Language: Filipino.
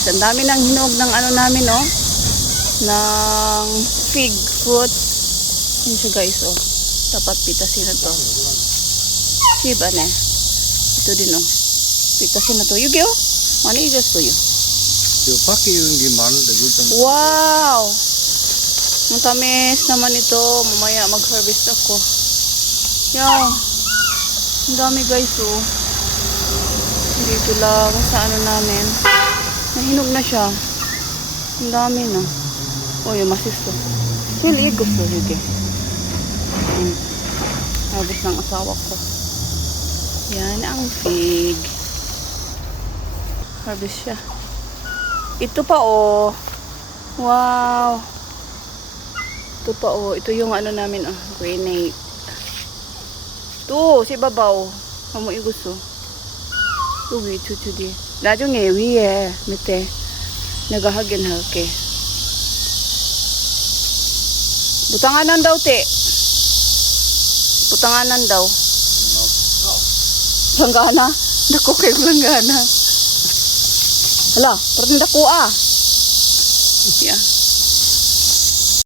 guys. Ang dami ng hinog ng ano namin, oh. Ng fig fruit. Yun siya guys, oh. Dapat pitasin na to. Siba na. Ito din, oh. Pitasin na to. Yugi, oh. Mani just to you. Wow! Ang tamis naman ito. Mamaya mag-harvest ako. Yaw. Ang dami guys, oh. Dito lang sa ano namin. Nahinog na siya. Ang dami na. Oh, yung masisto. Sili, gusto. Yugi. Harvest ng asawa ko. Yan ang fig. Harvest siya. Ito pa, oh. Wow. Ito pa, oh. Ito yung ano namin, oh. Grenade. 또, si babaw. Kamu gusto. 여기 저기. 나중에 위에 밑에 내가 확인할게. 부당하nan daw, te. Butanganan daw. Langgana. Dako kay langgana. Hala, parang dako ah. Yeah.